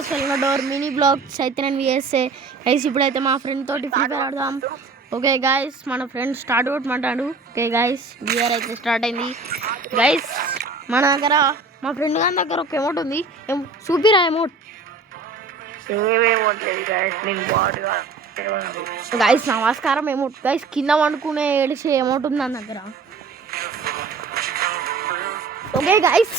Guys welcome to mini blog Chaitanya VSA guys. ఇప్పుడైతే మా friend తోటి ఫ్రీ ఫైర్ ఆడదాం. ఓకే గైస్, మన ఫ్రెండ్ స్టార్ట్ కొట్టమంటాడు. ఓకే గైస్, ఇయర్ అయితే స్టార్ట్ అయింది గైస్. మన దగ్గర మా ఫ్రెండ్ గారి దగ్గర ఒక అమౌంట్ ఉంది. చూపిరా అమౌంట్. గైస్ నమస్కారం అమౌంట్ గైస్, కింద వండుకునే ఏడిసే అమౌంట్ ఉంది నా దగ్గర. ఓకే గైస్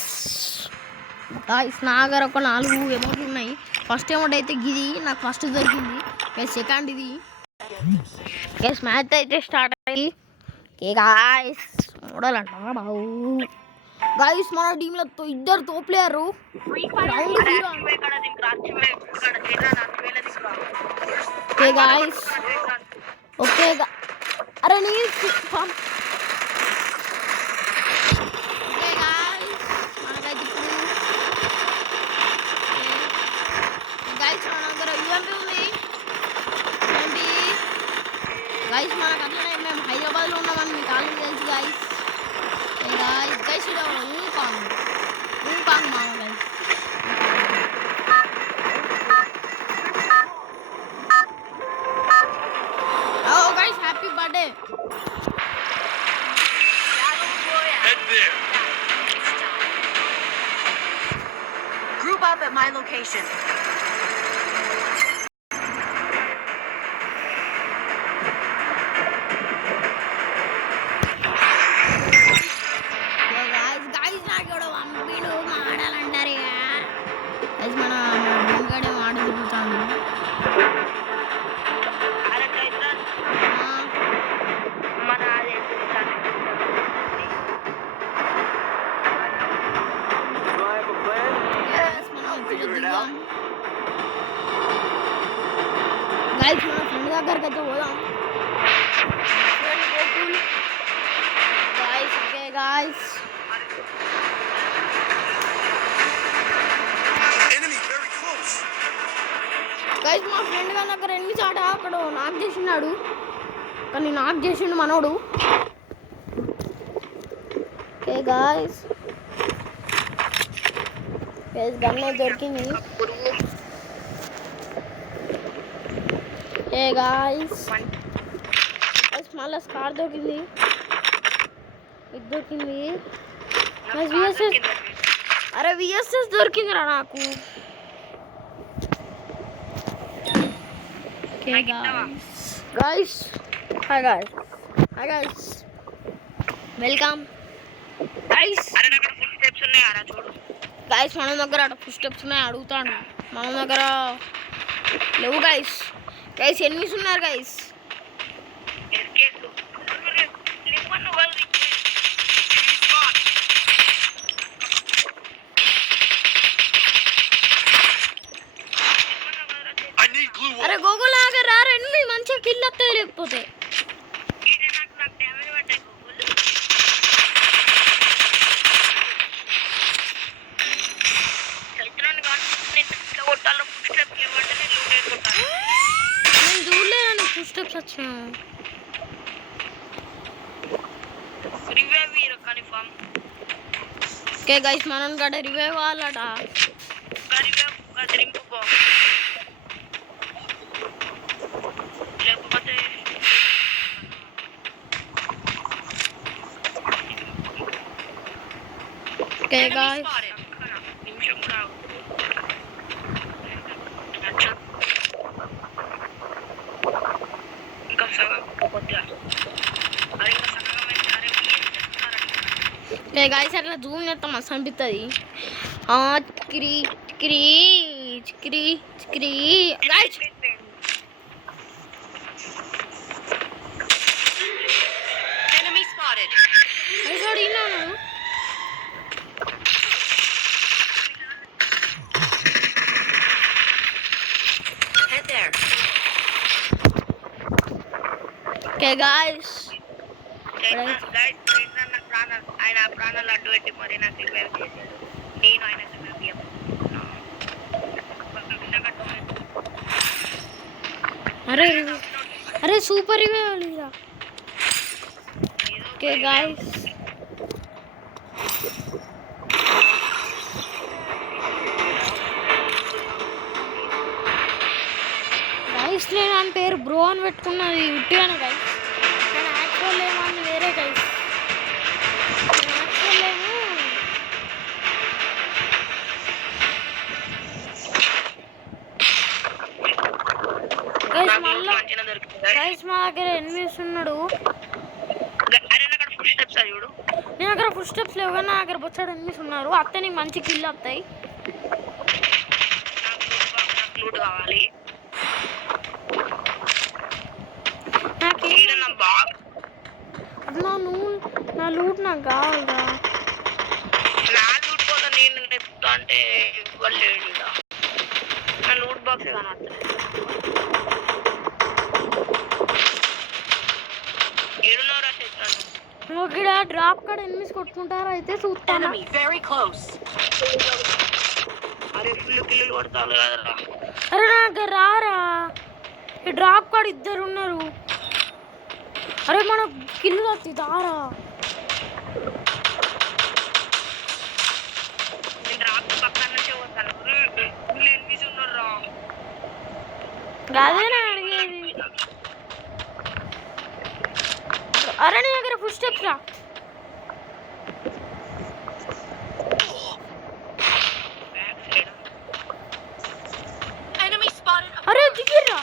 గైస్ నా దగ్గర ఒక 4 అమౌంట్లు ఉన్నాయి. ఫస్ట్ అమౌంట్ అయితే గిది నాకు ఫస్ట్ దొరికింది గైస్. సెకండ్ ఇది గైస్. మ్యాచ్ అయితే స్టార్ట్ అయ్యి గైస్ చూడాలంట బాబు. గైస్ మన టీంలో ఇద్దరు తో ప్లేయరు. ఓకే గైస్, ఓకే అరే నీ గైస్ మనకు అట్లనే మేము హైదరాబాద్లో ఉన్నామని మీకు ఆల్రెడీ తెలుసు గైస్. గైస్ గైస్ ఊపాంగ్ మామ guys. Oh guys happy birthday. Group up at my location. మన బొంగాడే ఆడ తిరుగుతాను. గైస్ మన ఫ్రెండ్ దగ్గరికి అయితే పోదాం. గైస్ ఓకే గైస్ గైస్ మా ఫ్రెండ్ గారి దగ్గర ఎన్ని చాట అక్కడ నాక్ చేసినాడు, కానీ నాక్ చేసిండు మనోడు. ఓకే గైస్ గన్నే దొరికింది. ఏ గైస్ మళ్ళీ స్కార్ దొరికింది, ఇది దొరికింది. అరే విఎస్ఎస్ దొరికిందిరా నాకు. Okay guys, hi guys, welcome guys. guys మన దగ్గర ఫుల్ స్టెప్స్ ఉన్నాయి అడుగుతాను. మన దగ్గర లేవు గైస్. ఎనిమిస్ ఉన్నారు గైస్. అరే గోగుల్ ఆగర్ రా, ఎనిమిది మంచిగా కిల్ వస్తాయి. లేకపోతే నేను చూడలేదని ఫుల్ స్టెప్స్ వచ్చాను. ఓకే గైస్ మనం గడ రివైవ్ అవ్వాలట. Okay guys, okay guys అట్లా జూమ్ చేస్తే మస్తు అనిపిస్తుంది. చిక్రీ చిక్రీ చిక్రీ చిక్రీ గైస్. Okay guys, ఆయన ప్రాణాలు అడ్డు పెట్టి మరి నాకు రివైవ్ చేశాడు. నేను ఆయన అరే అరే సూపర్ రివైవ్. ఓకే గాయస్ ముస్లిం అని పేరు బ్రో అని పెట్టుకున్నది ఉట్టిగానే గైస్. కానీ యాక్చువల్ ఏమో అని వేరే గైస్. యాక్చువల్ ఏమో గైస్ మళ్ళీ మంచిగా దొరుకుతుంది గైస్ మా దగ్గర ఎనిమిస్ ఉన్నాడు. అరే అక్కడ ఫుడ్ స్టెప్స్ అది చూడు. నేను దగ్గర ఫుడ్ స్టెప్స్ లేవు కానీ నా దగ్గర బొచ్చాడు ఎనిమిస్ ఉన్నారు. అత్తే నీకు మంచి కిల్ వస్తాయి. నాకు లూట్ కావాలి. నా లూట్ నాకు కావాలరా. నా లూట్ కోసం నేను చెప్తా అంటే ఇవ్వలేడు. నా లూట్ బాక్స్ ఏడున్నర చేస్తాను. ఇక్కడ డ్రాప్ కాడ ఎనిమిస్ కొట్టుకుంటారా అయితే చూస్తాను. అరే ఫుల్ కిల్లులు కొడతాను కదరా. అరే నా దగ్గర రారా. ఈ డ్రాప్ కాడ ఇద్దరు ఉన్నారు. అరే మన కిల్లు వస్తుంది దారా. నేను డ్రాప్ పక్కన నుంచే పోతాను. ఫుల్ ఎనిమిస్ ఉన్నారా. అదేనా అడిగేది. అరే నీ దగ్గర ఫుడ్ స్టెప్స్ రా. అరే దిగిర్రా.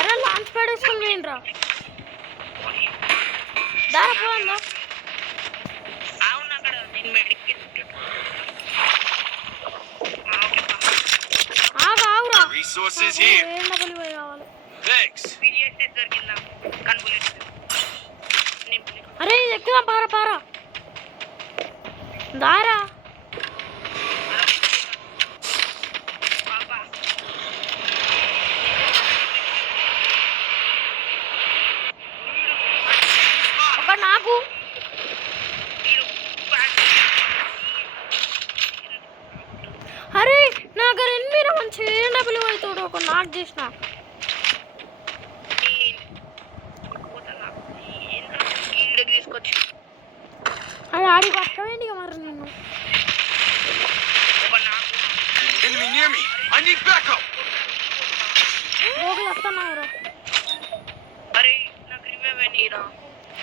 అరే లాంచ్ ప్యాడ్ వేసుకొని వేయండిరా. దారా పోందా. అవును అక్కడ నేను మెడిక్ ఆవురా Resources here. ఏం డబ్బులు పోయి కావాలి. Thanks. దొరికిందా కన్బులెట్. అరే ఇది ఎక్కువ పారా పారా దారా. ఒక నాకు అరే నా దగ్గర ఎనిమిది మంచి ఏం డబ్బులు అవుతాడు. ఒక నాకు చేసిన తీసుకొచ్చి అది ఆడి పట్టవేంటి మరి నిన్ను. Enemy near me. I need backup. రోగులు వస్తున్నావురా. అరే నాకు రివైవ్ అయినరా.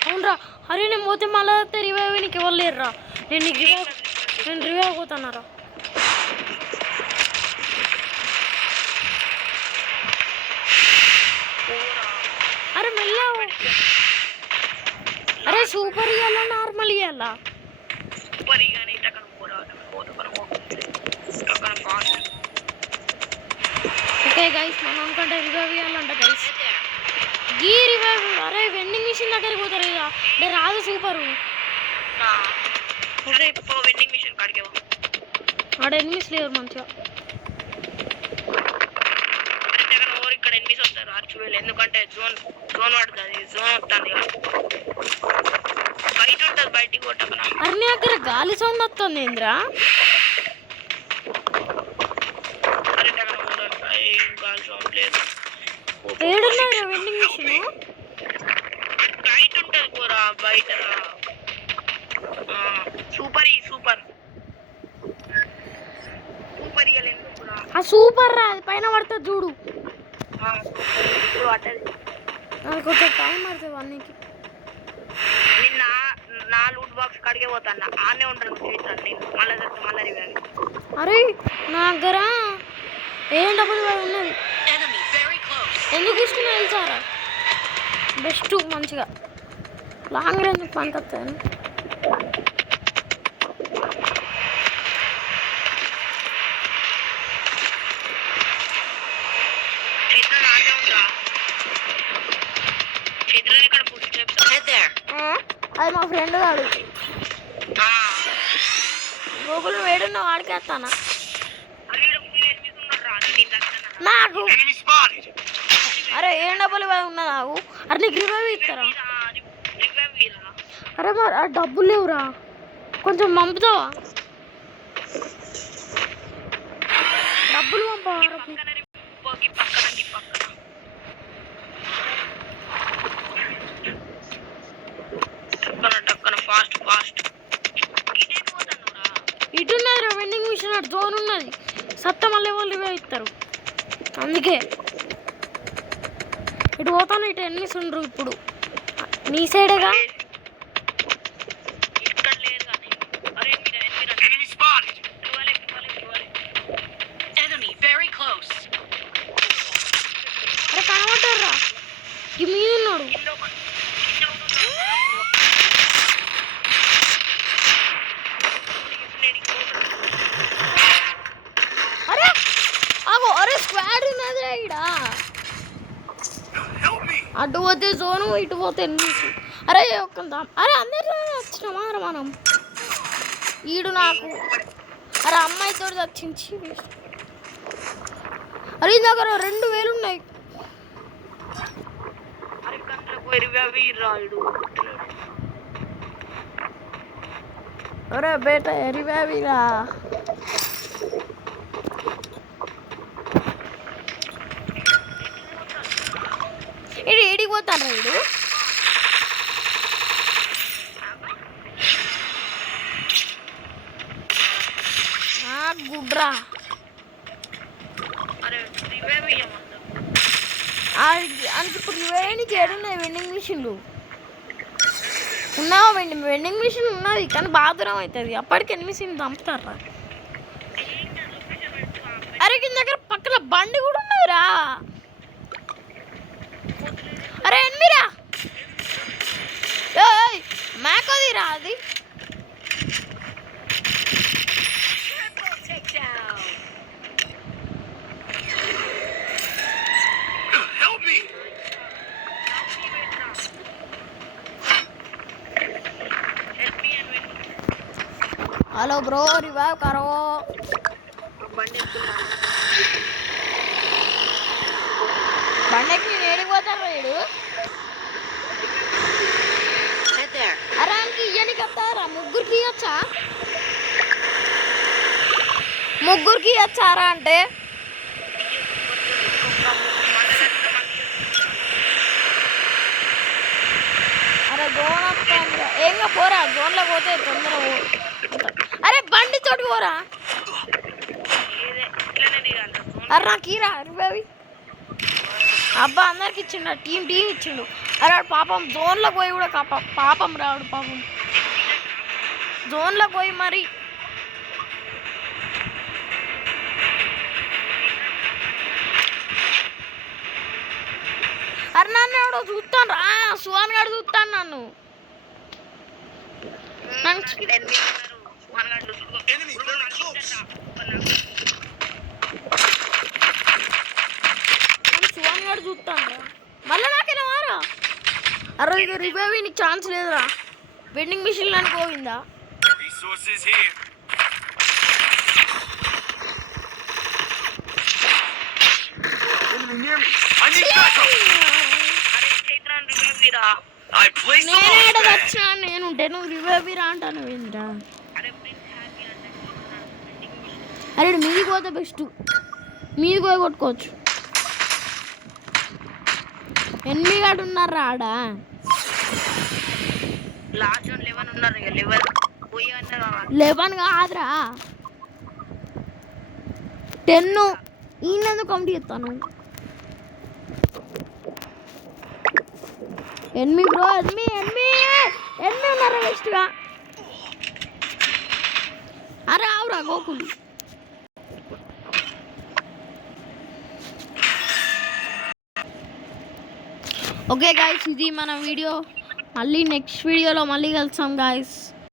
అవునరా. అరే నేను పోతే మళ్ళీ రివైవ్ నీకు ఎవరు లేరురా. నేను రివైవ్ పోతున్నారా. అరే మెల్ల. అరే సూపర్ ఇవ్వాలా నార్మల్ ఇవ్వాలా. సూపర్ ఇగానే టకన ఓకే గైస్ మనం అనుకుంటే రివైవ్ ఇవ్వాలంట గైస్. ఈ రివైవ్ అరే వెండింగ్ మిషన్ దగ్గరికి పోతారు ఇక అంటే రాదు సూపర్. సరే వెండింగ్ మిషన్ కాడికి ఆడ ఎనిమిస్ లేరు మంచిగా. ఇక్కడ ఎనిమిస్ వస్తారు యాక్చువల్. ఎందుకంటే జోన్ పడుతుంది. జోన్ వస్తుంది బయట ఉంటుంది. బయటికి కొట్టకనా. అన్ని దగ్గర గాలి సౌండ్ వస్తుంది ఏంద్రా. గాలి సౌండ్ లేదు. ఏడున్నారా వెండింగ్ మిషన్. బయట ఉంటుంది కూర బయట. సూపర్ సూపర్ ఇవ్వలేదు కూడా. ఆ సూపర్ రా అది పైన పడుతుంది చూడు. ఇప్పుడు పట్టది. అది కొంచెం టైం పడుతుంది అన్నికి. నిన్న నా లూట్ బాక్స్ కడిగే పోతాను. ఆనే ఉంటాను చేస్తాను నేను. మళ్ళీ రివ్యాలి. అరే నా దగ్గర ఏం డబ్బులు ఉన్నది. ఎందుకు ఇష్టం తెలుసారా. బెస్ట్ మంచిగా లాంగ్ రేంజ్ పనికొస్తుంది. అది మా ఫ్రెండ్ కాడు. గూగుల్ వేడున్న వాడికి వేస్తానా నాకు. అరే ఏం డబ్బులు ఉన్నది నాకు. అరే నీకు రివైవ్ ఇస్తారా. అరే మరి ఆ డబ్బులు లేవురా. కొంచెం పంపుతావా. డబ్బులు పంపరా. సత్త మళ్ళీ వాళ్ళు ఇవే ఇస్తారు. అందుకే ఇటు పోతాను, ఇటు ఎన్నిస్ ఉండరు. ఇప్పుడు నీ సైడేగా. ఇక్కడ లేదు కానీ అరే Enemy spotted. enemy very close. అరే కనబడ్డారా? ఈ మీద ఉన్నాడు. అరే ఆగో, అరే స్క్వాడ్ ఉన్నది ఇక్కడ. Help me. అటు పోతే జోను, ఇటు పోతే ఎన్నిస్. అరే ఒక్కందాం. అరే అందరిలో వచ్చినామా రా మనం? ఈడు నాకు అరే అమ్మాయితో దచ్చించి. అరే ఇది దగ్గర 2000 ఉన్నాయి. అరే కంట్ల పోయి రాయుడు. అరే బేట ఎరివేవిరా. ఇడు ఏడికి పోతాను ఇడు. గుడ్రా అరే రివైవ్ ఇయ్యమంట. అంటే ఇప్పుడు ఇవేనికి ఏడున్నాయి వెండింగ్ మిషన్లు? ఉన్నావా? వెండింగ్ మిషన్ ఉన్నది కానీ బాధురం అవుతుంది. అప్పటికి ఎనిమిషన్ చంపుతారా? అరే కింద దగ్గర పక్కన బండి కూడా ఉన్నదిరా. అరే ఎన్మిరా మేకదిరా అది. Help me. Hello bro, revive కరో. బండికి నేను ఏడికి పోతాను రైడు. అరే ఆయనకి ఇయ్యనికి వస్తారా? ముగ్గురికి ఇవ్వచ్చా? ముగ్గురికి ఇవ్వచ్చారా అంటే? అరే జోన్ వస్తుంది. ఏంగా పోరా, జోన్లో పోతే తొందర పో. అరే బండి తోటి పోరా. అరే నాకు ఈరా అరివేవి. అబ్బా అందరికి ఇచ్చిండు, టీం ఇచ్చిండు. అరే పాపం జోన్లో పోయి కూడా పాపం రాడు. పాపం జోన్లో పోయి మరి అరే నన్ను ఎవడో చూస్తాను రా. సుహాన్ గారు చూస్తాను నన్ను. Enemy very close. సుహాన్ గారు చూస్తాను రా. మళ్ళీ నాకేనా వారా? అరే ఇక రివైవ్ నీకు ఛాన్స్ లేదురా. వెండింగ్ మిషన్లు అనుకోవిందా? Resources here. Enemy near me. I need backup. I placed the నేనేడ launch pad. వచ్చినా నేనుంటే నువ్వు రివైవ్ రా అంటాను ఏంద్రా? అరే మీది పోతే బెస్ట్. మీది పోయి కొట్టుకోవచ్చు. ఎనిమిది గాడు ఉన్నారా ఆడ? లాస్ట్ 11 ఉన్నారు. 11 కాదురా, 10. ఈయనెందుకు కంప్లీట్ చేస్తాను? 8 బ్రో, 8 ఉన్నారా బెస్ట్గా? అరే ఆవురా గోకుల్. ఓకే గాయస్, ఇది మన వీడియో. మళ్ళీ నెక్స్ట్ వీడియోలో మళ్ళీ కలుస్తాం గాయస్.